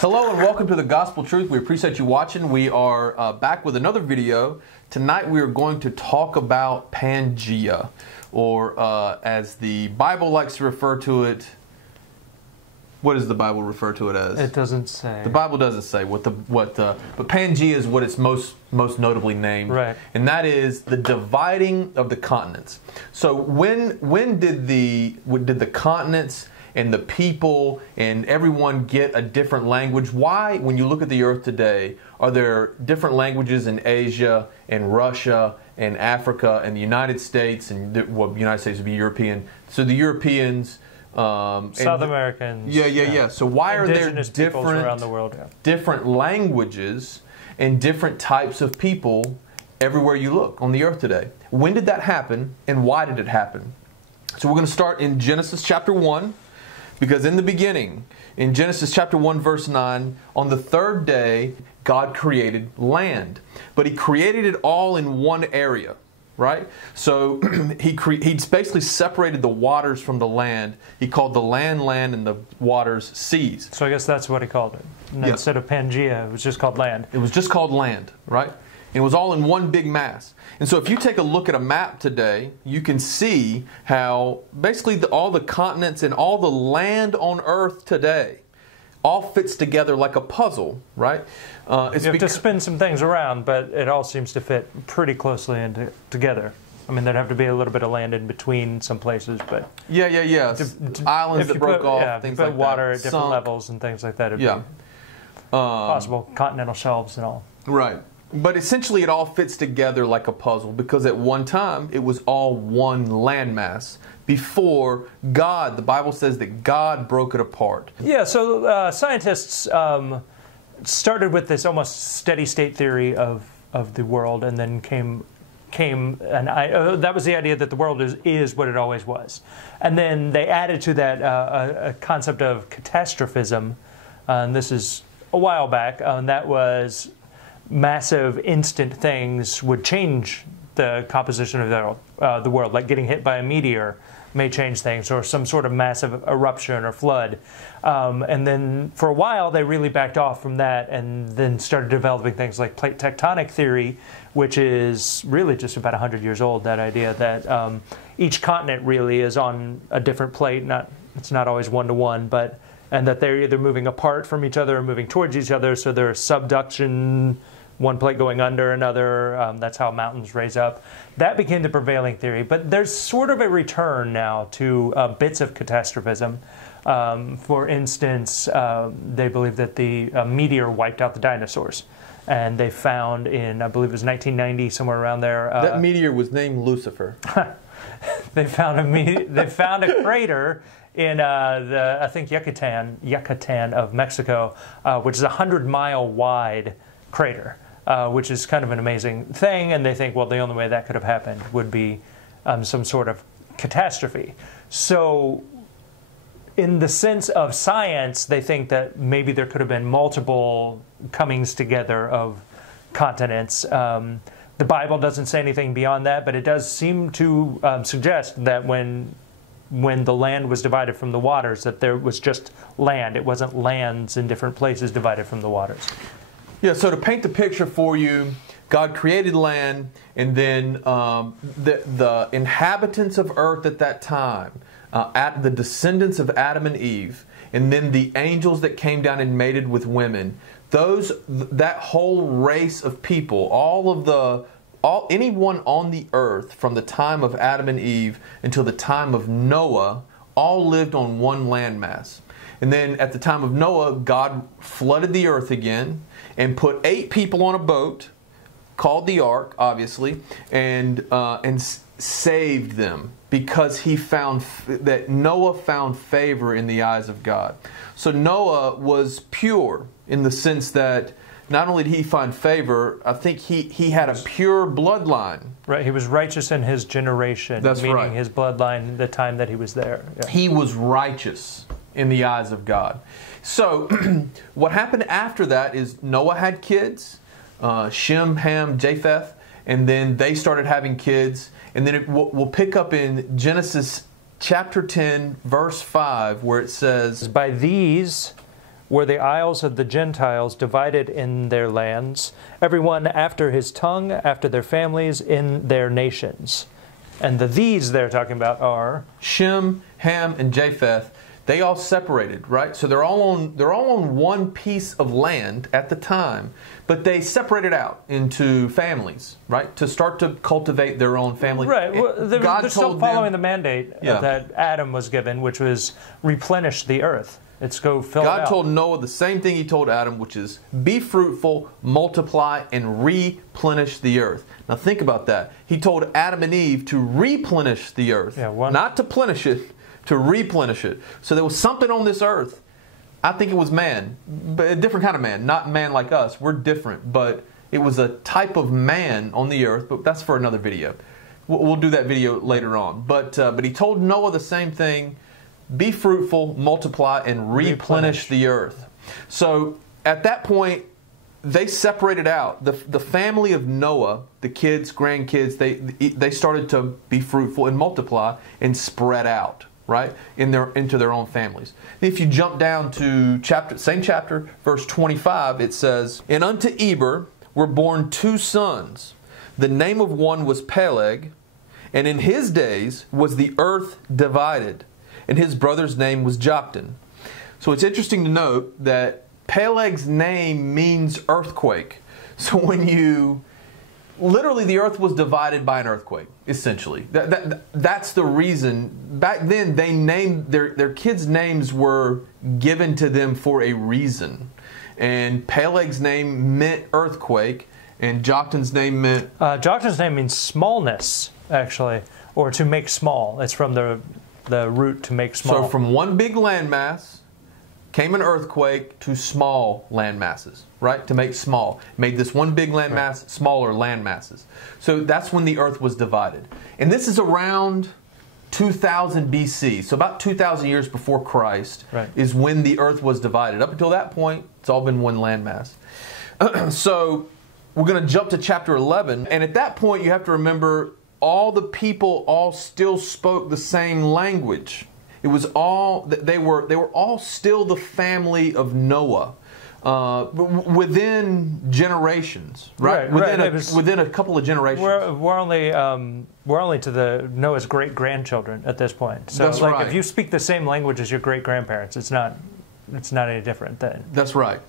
Hello and welcome to the Gospel Truth. We appreciate you watching. We are back with another video. Tonight we are going to talk about Pangea, or as the Bible likes to refer to it. What does the Bible refer to it as? It doesn't say. The Bible doesn't say but Pangea is what it's most notably named, right? And that is the dividing of the continents. So when did the continents and the people and everyone get a different language? Why, when you look at the earth today, are there different languages in Asia and Russia and Africa and the United States, and the United States would be European? So the Europeans, South Americans. Yeah. So why are there different around the world? Different languages and different types of people everywhere you look on the earth today? When did that happen, and why did it happen? So we're going to start in Genesis chapter 1. Because in the beginning, in Genesis chapter 1 verse 9, on the third day, God created land. But He created it all in one area, right? So He basically separated the waters from the land. He called the land land and the waters seas. So I guess that's what He called it. And yes. Instead of Pangea, it was just called land. It was just called land, right? It was all in one big mass. And so if you take a look at a map today, you can see how basically all the continents and all the land on earth today all fits together like a puzzle, right? You have to spin some things around, but it all seems to fit together. I mean, there'd have to be a little bit of land in between some places, but... Yeah. Islands that broke off, things like that. Water at different levels and things like that. It'd be possible continental shelves and all. Right. But essentially it all fits together like a puzzle, because at one time it was all one landmass. Before God, the Bible says that God broke it apart. Yeah, so scientists started with this almost steady state theory of the world, and then that was the idea that the world is what it always was. And then they added to that a concept of catastrophism, and this is a while back, and that was massive instant things would change the composition of the world, like getting hit by a meteor may change things, or some sort of massive eruption or flood. And then for a while they really backed off from that, and then started developing things like plate tectonic theory, which is really just about 100 years old, that idea that each continent really is on a different plate. It's not always one-to-one, and that they're either moving apart from each other or moving towards each other, so there's subduction, one plate going under another. That's how mountains raise up. That became the prevailing theory. But there's sort of a return now to bits of catastrophism. For instance, they believe that the meteor wiped out the dinosaurs. And they found in, I believe it was 1990, somewhere around there. That meteor was named Lucifer. They found a crater in I think Yucatan of Mexico, which is a 100-mile wide crater. Which is kind of an amazing thing, and they think, well, the only way that could have happened would be some sort of catastrophe. So in the sense of science, they think that maybe there could have been multiple comings together of continents. The Bible doesn't say anything beyond that, but it does seem to suggest that when the land was divided from the waters, that there was just land. It wasn't lands in different places divided from the waters. Yeah, so to paint the picture for you, God created land, and then the inhabitants of earth at that time, the descendants of Adam and Eve, and then the angels that came down and mated with women, that whole race of people, anyone on the earth from the time of Adam and Eve until the time of Noah, all lived on one landmass. And then at the time of Noah, God flooded the earth again and put 8 people on a boat, called the ark, obviously, and saved them, because that Noah found favor in the eyes of God. So Noah was pure in the sense that not only did he find favor, I think he had a pure bloodline. Right, he was righteous in his generation. That's meaning right. His bloodline, the time that he was there. Yeah. He was righteous in the eyes of God. So what happened after that is Noah had kids, Shem, Ham, Japheth, and then they started having kids. And then we'll pick up in Genesis chapter 10, verse 5, where it says, "By these were the isles of the Gentiles divided in their lands, everyone after his tongue, after their families, in their nations. And the these they're talking about are Shem, Ham, and Japheth. They all separated, right? So they're all on one piece of land at the time, but they separated out into families, right? To start to cultivate their own family. Right. Well, they're still following the mandate that Adam was given, which was replenish the earth. It's go fill it out. God told Noah the same thing He told Adam, which is be fruitful, multiply, and replenish the earth. Now think about that. He told Adam and Eve to replenish the earth, not to plenish it, to replenish it. So there was something on this earth. I think it was man, but a different kind of man, not man like us. We're different, but it was a type of man on the earth, but that's for another video. We'll do that video later on. But He told Noah the same thing. Be fruitful, multiply, and replenish the earth. So at that point, they separated out. The family of Noah, the kids, grandkids, they started to be fruitful and multiply and spread out, right, into their own families. If you jump down to same chapter, verse 25, it says, And unto Eber were born 2 sons. The name of one was Peleg, and in his days was the earth divided. And his brother's name was Joktan. So it's interesting to note that Peleg's name means earthquake. So literally the earth was divided by an earthquake, essentially. That's the reason. Back then, they named their kids' names were given to them for a reason. And Peleg's name meant earthquake, and Joktan's name meant... Joktan's name means smallness, actually, or to make small. It's from the root to make small. So from one big landmass came an earthquake to small land masses, right? To make small. Made this one big landmass smaller land masses. So that's when the earth was divided. And this is around 2000 BC. So about 2,000 years before Christ is when the earth was divided. Up until that point, it's all been one landmass. So we're going to jump to chapter 11. And at that point, you have to remember all the people all still spoke the same language. It was all they were all still the family of Noah within generations, right? Within a couple of generations. We're only to the Noah's great grandchildren at this point. So that's right. If you speak the same language as your great grandparents, it's not any different then. That's right.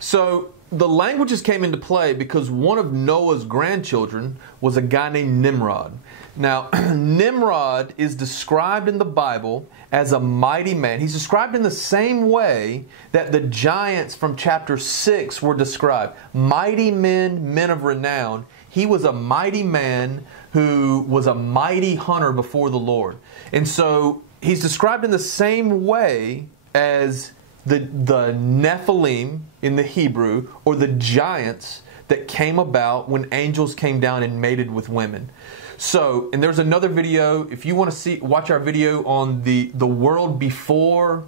So the languages came into play because one of Noah's grandchildren was a guy named Nimrod. Now, Nimrod is described in the Bible as a mighty man. He's described in the same way that the giants from chapter 6 were described. Mighty men, men of renown. He was a mighty man who was a mighty hunter before the Lord. And so he's described in the same way as the Nephilim in the Hebrew, or the giants that came about when angels came down and mated with women. So, and there's another video, if you want to watch our video on the world before,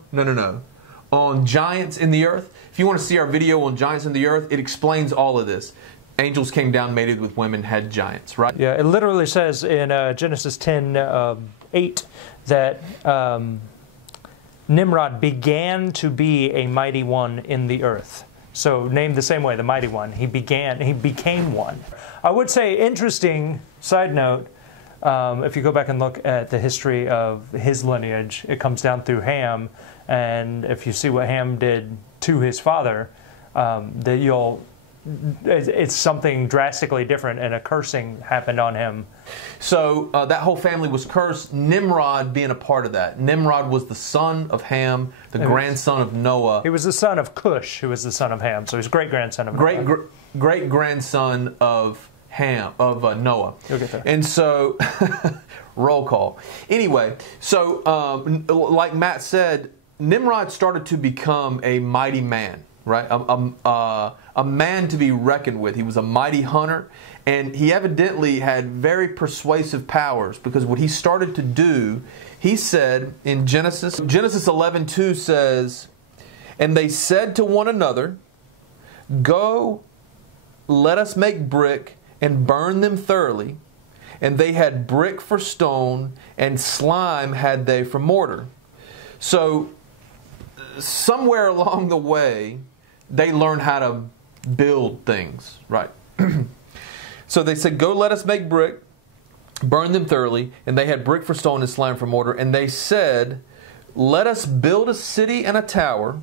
on giants in the earth. If you want to see our video on giants in the earth, it explains all of this. Angels came down, mated with women, had giants, right? Yeah, it literally says in Genesis 10:8 that Nimrod began to be a mighty one in the earth. So named the same way, the mighty one. He became one. I would say, interesting side note, if you go back and look at the history of his lineage, it comes down through Ham, and if you see what Ham did to his father, it's something drastically different, and a cursing happened on him. So that whole family was cursed, Nimrod being a part of that. Nimrod was the son of Ham, the grandson of Noah. He was the son of Cush, who was the son of Ham, so he's great-grandson of Noah. Great-grandson of Noah. You'll get there. And so, roll call. Anyway, so like Matt said, Nimrod started to become a mighty man, right? A man to be reckoned with. He was a mighty hunter, and he evidently had very persuasive powers, because what he started to do, he said in Genesis 11:2 says, And they said to one another, Go, let us make brick and burn them thoroughly. And they had brick for stone, and slime had they for mortar. So somewhere along the way, they learned how to build things, right? So they said, go let us make brick, burn them thoroughly. And they had brick for stone and slime for mortar. And they said, let us build a city and a tower,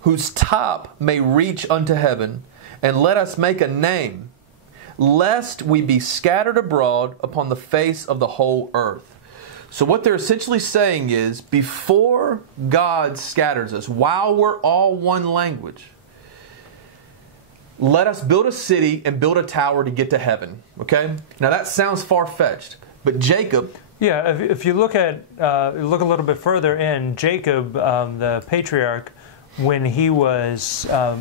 whose top may reach unto heaven, and let us make a name, lest we be scattered abroad upon the face of the whole earth. So what they're essentially saying is, before God scatters us, while we're all one language, let us build a city and build a tower to get to heaven. Okay? Now that sounds far-fetched, but Jacob... Yeah, if you look at look a little bit further in, Jacob, the patriarch, when he was out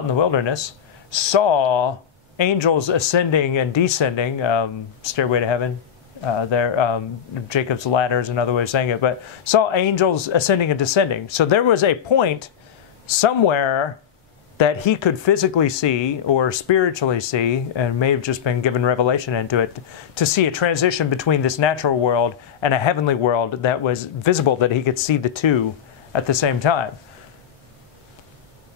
in the wilderness, saw angels ascending and descending, stairway to heaven. Jacob's ladder is another way of saying it, but saw angels ascending and descending. So there was a point somewhere that he could physically see or spiritually see, and may have just been given revelation into it, to see a transition between this natural world and a heavenly world that was visible, that he could see the two at the same time.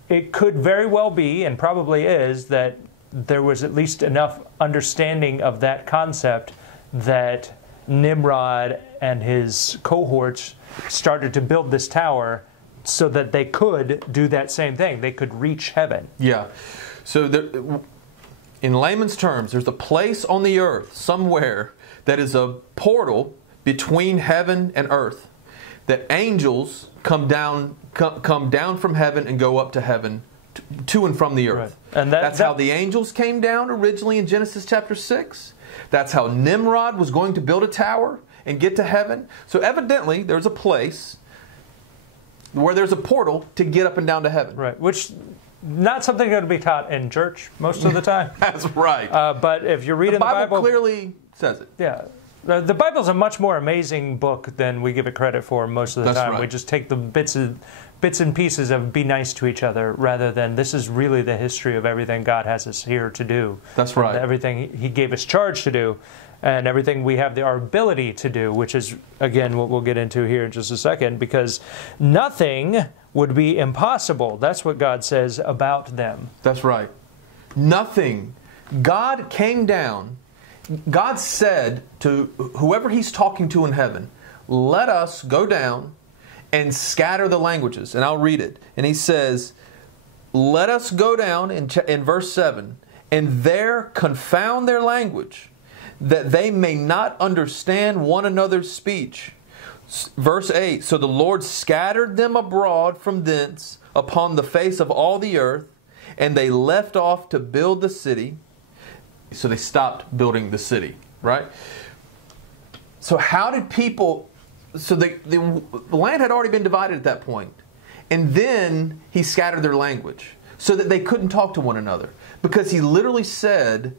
It could very well be, and probably is, that there was at least enough understanding of that concept that Nimrod and his cohorts started to build this tower so that they could do that same thing. They could reach heaven. Yeah. So in layman's terms, there's a place on the earth somewhere that is a portal between heaven and earth, that angels come down from heaven and go up to heaven, to and from the earth. Right. And that's how the angels came down originally in Genesis chapter 6. That's how Nimrod was going to build a tower and get to heaven. So evidently there's a place where there's a portal to get up and down to heaven. Right, which not something going to be taught in church most of the time. That's right. But if you're reading the Bible clearly says it. Yeah. The Bible's a much more amazing book than we give it credit for most of the time. Right. We just take the bits and pieces of be nice to each other, rather than this is really the history of everything God has us here to do. That's right. Everything He gave us charge to do, and everything we have our ability to do, which is, again, what we'll get into here in just a second, because nothing would be impossible. That's what God says about them. That's right. Nothing. God came down. God said to whoever He's talking to in heaven, let us go down and scatter the languages. And I'll read it. And He says, let us go down in verse 7, and there confound their language, that they may not understand one another's speech. Verse 8, so the Lord scattered them abroad from thence upon the face of all the earth, and they left off to build the city. So they stopped building the city, right? So how did people... So the land had already been divided at that point. And then He scattered their language so that they couldn't talk to one another. Because He literally said,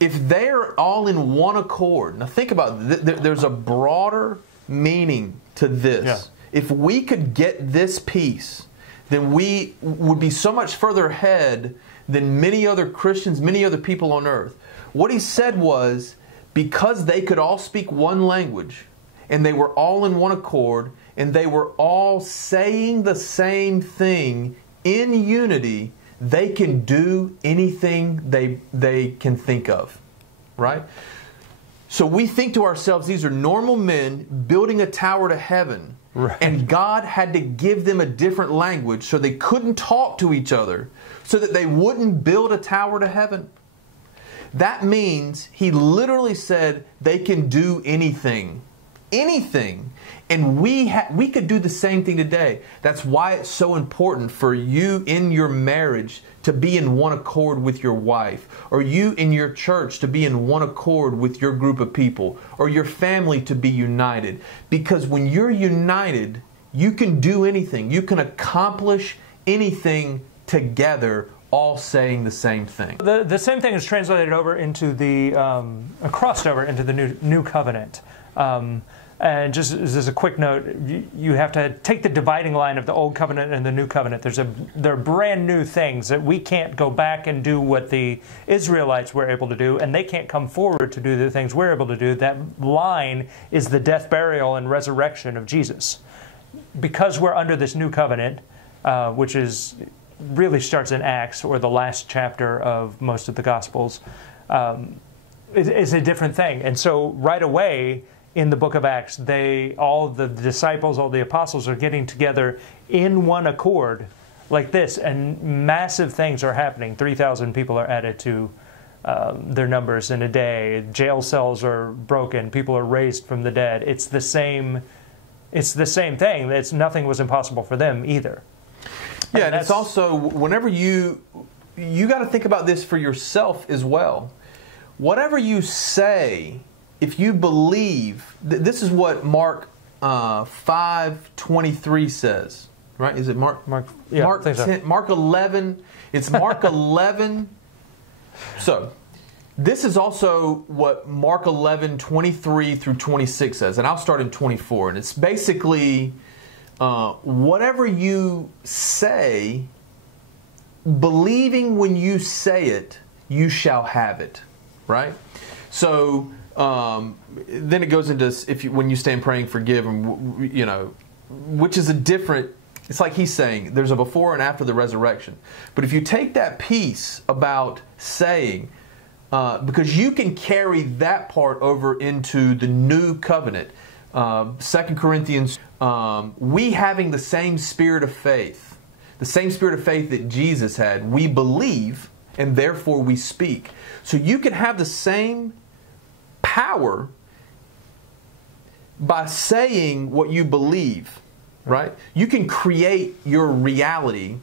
if they're all in one accord... Now think about it. There's a broader meaning to this. Yeah. If we could get this piece, then we would be so much further ahead than many other Christians, many other people on earth. What He said was, because they could all speak one language, and they were all in one accord, and they were all saying the same thing in unity, they can do anything they can think of. Right? So we think to ourselves, these are normal men building a tower to heaven. Right. And God had to give them a different language so they couldn't talk to each other, so that they wouldn't build a tower to heaven. That means He literally said they can do anything. Anything. And we could do the same thing today. That's why it's so important for you in your marriage to be in one accord with your wife, or you in your church to be in one accord with your group of people, or your family to be united. Because when you're united, you can do anything. You can accomplish anything together, all saying the same thing. The same thing is translated over into crossed over into the new covenant. And just as a quick note, you have to take the dividing line of the Old Covenant and the New Covenant. They're brand new things that we can't go back and do what the Israelites were able to do, and they can't come forward to do the things we're able to do. That line is the death, burial, and resurrection of Jesus. because we're under this new covenant, which is really starts in Acts, or the last chapter of most of the Gospels, is a different thing. And so right away in the book of Acts, all the disciples, all the apostles are getting together in one accord like this, and massive things are happening. 3,000 people are added to their numbers in a day. Jail cells are broken. People are raised from the dead. It's the same thing. Nothing was impossible for them either. Yeah, and it's also, whenever you got to think about this for yourself as well. Whatever you say, if you believe, this is what Mark 5:23 says, right? Is it Mark? Yeah, Mark 10, so. Mark 11. It's Mark 11. So, this is also what Mark 11:23 through 26 says, and I'll start in 24. And it's basically whatever you say, believing when you say it, you shall have it. Right? So then it goes into when you stand praying, forgive, and which is a different. It's like he's saying there's a before and after the resurrection. But if you take that piece about saying, because you can carry that part over into the new covenant. 2 Corinthians, we having the same spirit of faith that Jesus had, we believe, and therefore we speak. So you can have the same power by saying what you believe, right? You can create your reality.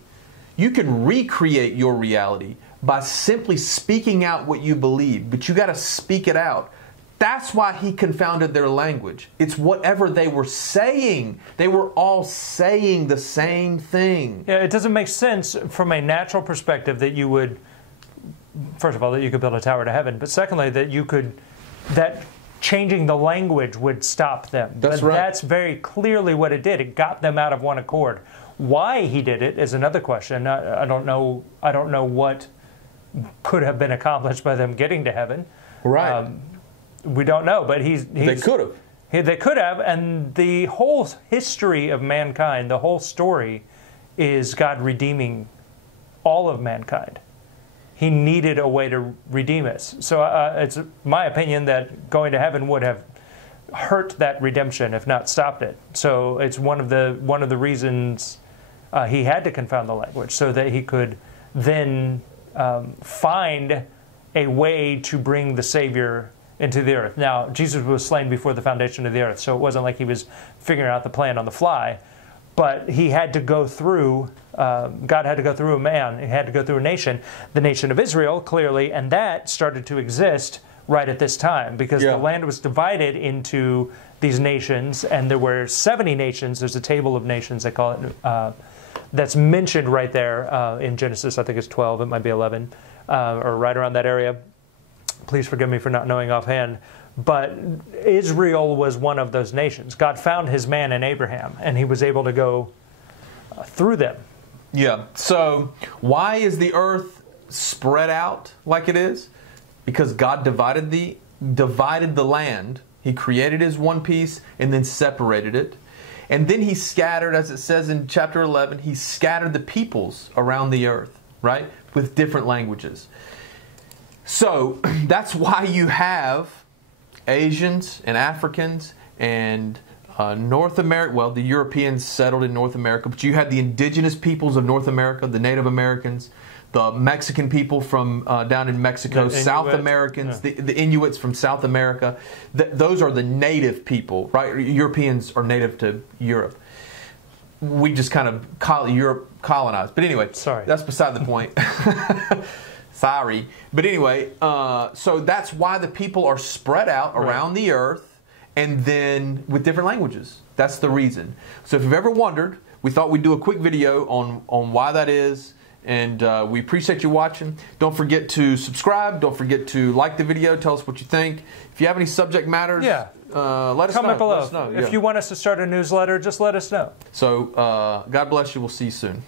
You can recreate your reality by simply speaking out what you believe, but you got to speak it out. That's why he confounded their language. It's whatever they were saying. They were all saying the same thing. Yeah, it doesn't make sense from a natural perspective that you would, first of all, that you could build a tower to heaven, but secondly, that changing the language would stop them. That's right. That's very clearly what it did. It got them out of one accord. Why he did it is another question. I don't know what could have been accomplished by them getting to heaven. Right. We don't know, but they could have. They could have, and the whole history of mankind, the whole story, is God redeeming all of mankind. He needed a way to redeem us. So it's my opinion that going to heaven would have hurt that redemption, if not stopped it. So it's one of the reasons he had to confound the language, so that he could then find a way to bring the Savior into the earth. Now, Jesus was slain before the foundation of the earth, so it wasn't like he was figuring out the plan on the fly. But he had to go through, God had to go through a man, he had to go through a nation, the nation of Israel, clearly, and that started to exist right at this time, because the land was divided into these nations, and there were 70 nations. There's a table of nations, they call it, that's mentioned right there in Genesis. I think it's 12, it might be 11, or right around that area. Please forgive me for not knowing offhand. But Israel was one of those nations. God found his man in Abraham, and he was able to go through them. Yeah. So why is the earth spread out like it is? Because God divided the land. He created his one piece and then separated it. And then he scattered, as it says in chapter 11, he scattered the peoples around the earth, right? With different languages. So that's why you have Asians and Africans and North America. Well, the Europeans settled in North America, but you had the indigenous peoples of North America, the Native Americans, the Mexican people from down in Mexico, South Americans, the Inuits from South America. Those are the native people, right? Europeans are native to Europe. We just kind of Europe colonized. But anyway, that's beside the point. Sorry. But anyway, so that's why the people are spread out around the earth, and then with different languages. That's the reason. So if you've ever wondered, we thought we'd do a quick video on why that is. And we appreciate you watching. Don't forget to subscribe. Don't forget to like the video. Tell us what you think. If you have any subject matters, let us know. Comment below. Let us know. If you want us to start a newsletter, just let us know. So God bless you. We'll see you soon.